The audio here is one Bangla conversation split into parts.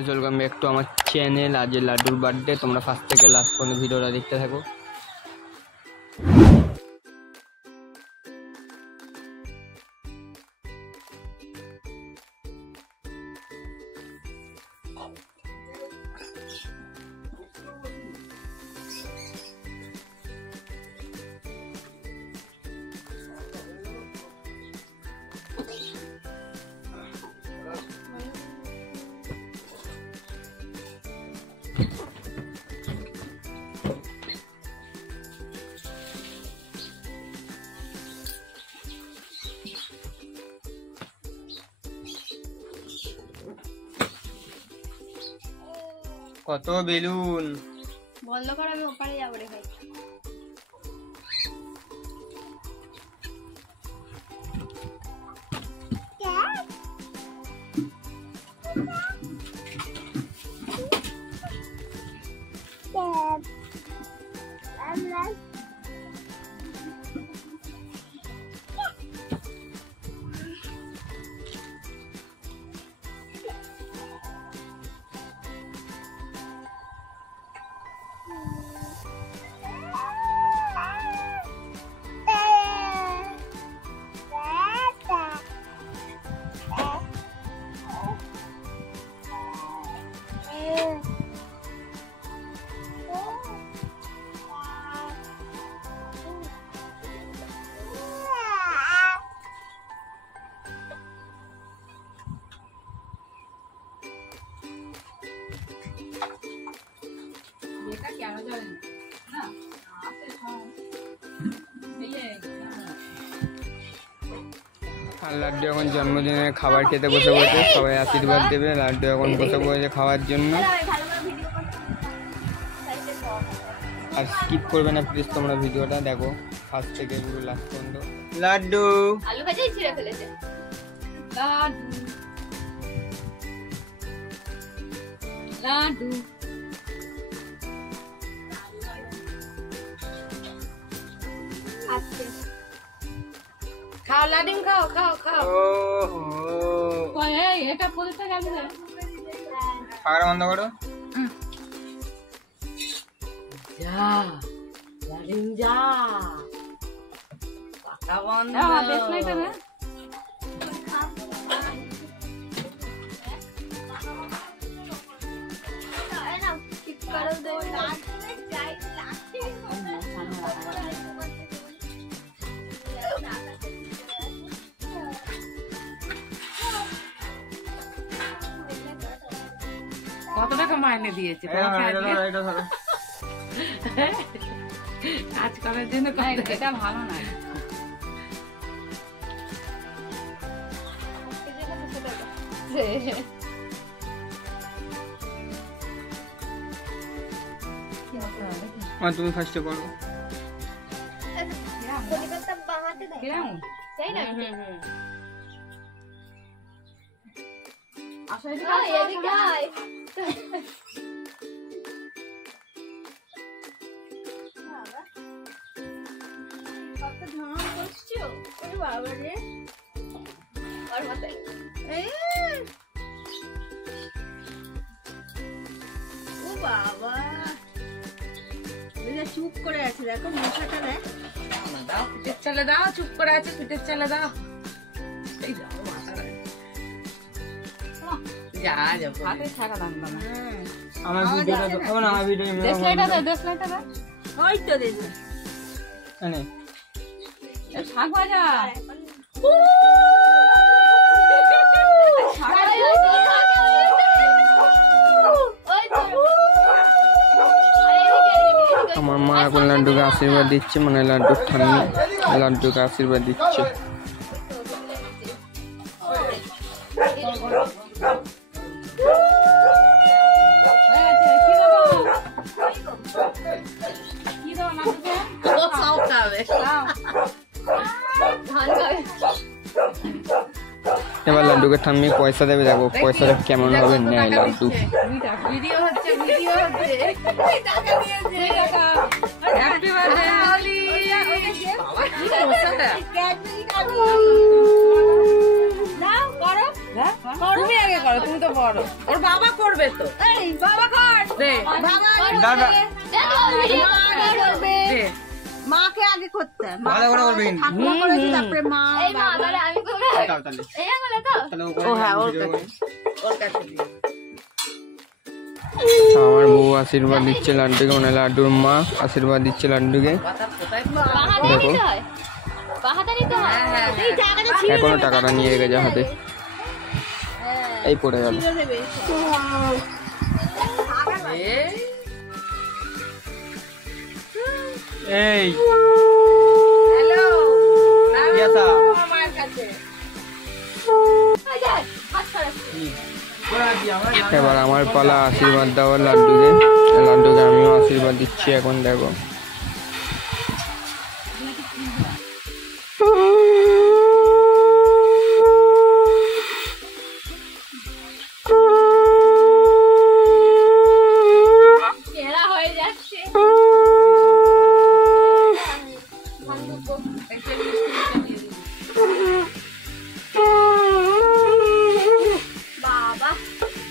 গাইস ওয়েলকাম ব্যাক টু আমার চ্যানেল। আজ লাড্ডুর বার্থডে, তোমরা ফার্স্ট থেকে লাস্ট পর্যন্ত ভিডিওটা দেখতে থাকো। কত বেলুন বন্ধ কর, আমি ওপারে যাবো রে ভাই। আর লাড্ডু এখন জন্মদিনের খাবার খেতে বসে পড়েছে, সবাই আশীর্বাদ দেবে। লাড্ডু এখন বসে পড়েছে খাওয়ার জন্য। আর স্কিপ করবে না প্লিজ, তোমরা ভিডিওটা দেখো ফার্স্ট থেকে পুরো লাস্ট পর্যন্ত। লাড্ডু আলু ভাজাই ছিঁড়ে ফেলেছে। লাড্ডু লাড্ডু খাও লাড্ডু, খাও খাও খাও। এটা বলতে গেলে খাবার বন্ধ করো। যা লাড্ডু যা পাকা বন্ধ। বেশ নাইটা না কত টাকা মাইনে দিয়েছে কাজ করার জন্য? এটা ভালো না। তুমি ফার্স্টে করো। চুপ করে আছে, দেখো মশাটা দেখ। দাও পিঠের চালে দাও, চুপ করে আছে পিঠের চালে দাও। এই যাও যা যাও হাতে ছাড়া লাগবে না। আমার ভিডিওটা দেখো না, আমার ভিডিও দেশলাইটা দাও, দেশলাইটা দাও। ওই তো দেশ এনে শাক ভাজা। আমার মা এখন লাড্ডুকে আশীর্বাদ দিচ্ছে, মানে লাড্ডুর ঠাম্মি লাড্ডুকে আশীর্বাদ দিচ্ছে। এবার লাড্ডুকে ঠাম্মি পয়সা দেবে, দেখো পয়সাটা কেমন হবে। নেয় লাড্ডু। ভিডিও হচ্ছে ভিডিও হচ্ছে। টাকা দিয়েছে টাকা। হ্যাপি বার্থডে হলি। বাবা কি মশাটা। দাও করো। তুমি আগে করো, তুমি তো বড়। ওর বাবা করবে তো। এই বাবা কর দে বাবা দাদা করবে দে। মাকে আগে করতে হয়। মা ভালো করে করবে কিন্তু। ঠাকুমা করেছে, তারপরে মা বাবা। দাও তাহলে তাহলে ও ও হ্যাঁ, ওর ভিডিও কাছে। ওর কাছে দিই। আমার বউ আশীর্বাদ দিচ্ছে লাড্ডুকে, মানে লাড্ডুর মা আশীর্বাদ দিচ্ছে লাড্ডুকে। কথা কোথায় দেখো হ্যাঁ হ্যাঁ এই টাকাটা ছিল এখনো টাকাটা নিয়ে রেখেছে হাতে, এই পড়ে গেল। দেবে এই হ্যালো ইয়াসা আমার কাছে। এবার আমার পালা আশীর্বাদ দেওয়ার লাড্ডুকে। লাড্ডুকে আমিও আশীর্বাদ দিচ্ছি এখন, দেখো।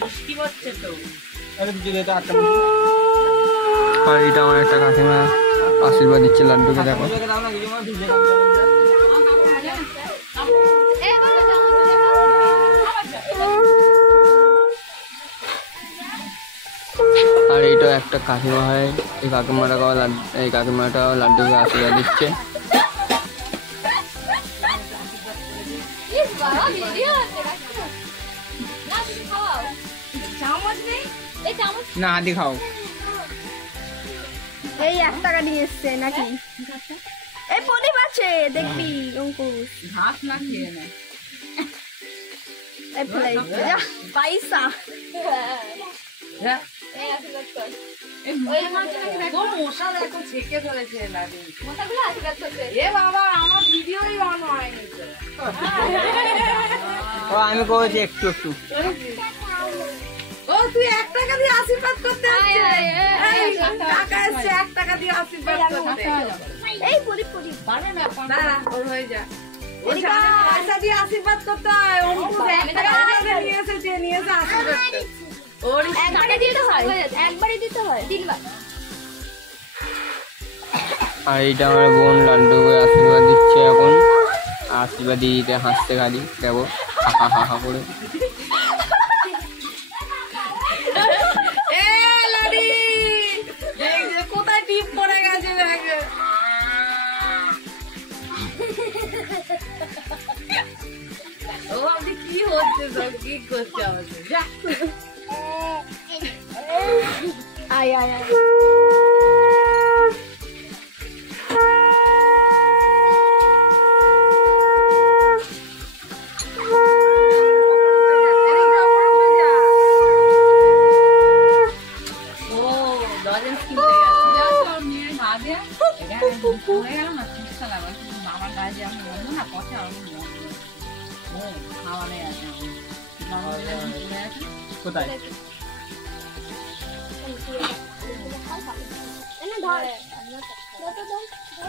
বৃষ্টি হচ্ছে তো। আর এটা আমার একটা কাকিমা আশীর্বাদ দিচ্ছে লাড্ডুকে, দেখো। আর এইটা একটা কাকিমা হয়, এই কাকিমাটাও লাড্ডুকে আশীর্বাদ দিচ্ছে। না আদি খাও। এই 1 টাকা নিয়ে এসছে নাকি? এই প্রদীপ আছে দেখবি অঙ্কুশ। ঘাস না খেয়ে নেয়। এই ফেলাই দিচ্ছে, যা, পয়সা। হ্যাঁ। তো মশা দেখো ছেকে ধরেছে লাড্ডু। এ বাবা, আমার ভিডিওই অন হয়নি তো। ও আমি করেছি একটু একটু। ও তুই 1 টাকা দিয়ে আশীর্বাদ করতে আসছিস? এই টাকা এসছে, 1 টাকা দিয়ে আশীর্বাদ করতে। এই প্রদীপ প্রদীপ দাঁড়া, ওর হয়ে যা। ও জানে পয়সা দিয়ে আশীর্বাদ করতে হয়। অঙ্কুশ 1 টাকা দিয়ে নিয়ে এসেছে, নিয়ে এসে আশীর্বাদ করতে। ওর একবারে দিতে হয়, একবারে দিতে হয়। আর এইটা আমার বোন লাড্ডুকে আশীর্বাদ দিচ্ছে এখন। আশীর্বাদ দিয়ে দিতে হাসতে খালি, দেখো হা হা হা করে। এ লাডি, এই যে কোথায় টিপ পড়ে গেছে ব্যাগে। ও আপনি কি হচ্ছে সব, কি করছে আমাদের? যা। আয় আয় আয়। ও লজেন্স কিনতে গেছে। যা তোর মেয়ের মা দেয়া। হয়ে গেল না, শিক্ষা লাগবে। মামার গায়ে যে আমি বলবো না, পথে আমি বলবো। ও খাওয়ালে আছে কোথায়?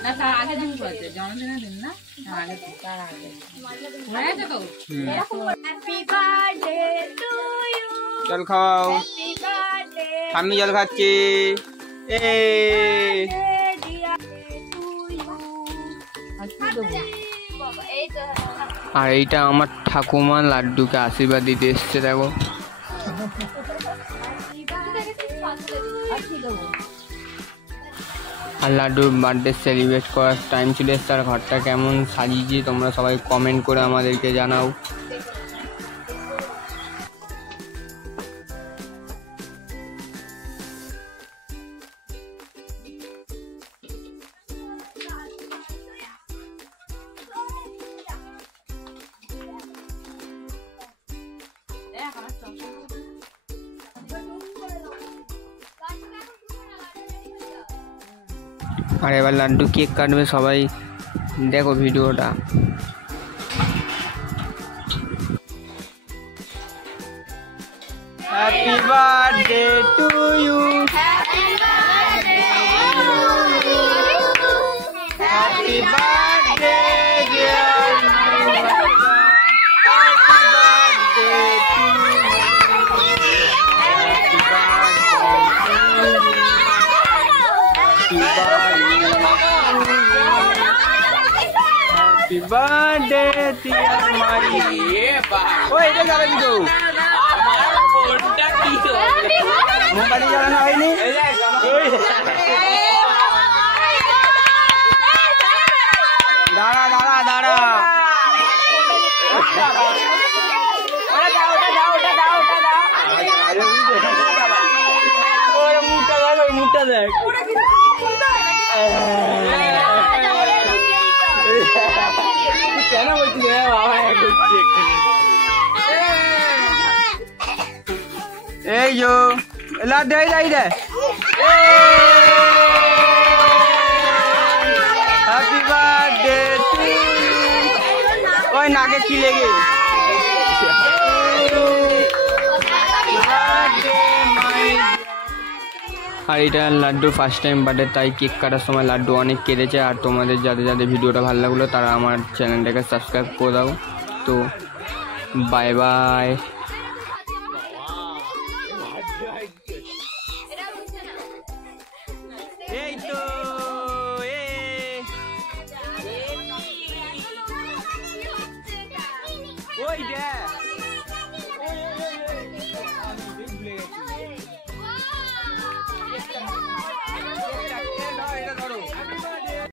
না, তার আগের দিন করেছে, জন্মদিনের দিন না, তার আগের দিন, তার আগে মনে আছে তো? হ্যাপি বার্থডে টু ইউ, জল খাও। হ্যাপি বার্থডে আমি জল খাচ্ছি। Dear to you. আর এইটা আমার ঠাকুমা লাড্ডুকে আশীর্বাদ দিতে এসছে, দেখো। আর লাড্ডুর বার্থডে সেলিব্রেট করার টাইম চলে এসছে। আর ঘরটা কেমন সাজিয়েছি তোমরা সবাই কমেন্ট করে আমাদেরকে জানাও। আর এবার লাড্ডু কেক কাটবে, সবাই দেখো ভিডিওটা। Happy birthday to you, happy birthday dear, happy birthday happy birthday dear my. ওই এটা জ্বালাবি তো, মোমবাতি জ্বালানো হয়নি। দাঁড়া দাঁড়া দাঁড়া, মুখটা দেখ। কেন বলছিস বাবা? এই যো লাড্ডু যাই দে। Happy birthday to you. ওই নাকে কি লেগে? আর এটা লাড্ডুর ফার্স্ট টাইম বার্থডে, তাই কেক কাটার সময় লাড্ডু অনেক কেটেছে। আর তোমাদের যাদের যাদের ভিডিওটা ভালো লাগলো তারা আমার চ্যানেলটাকে সাবস্ক্রাইব করে দাও। তো বাই বাই। এই তো ওই দেখ।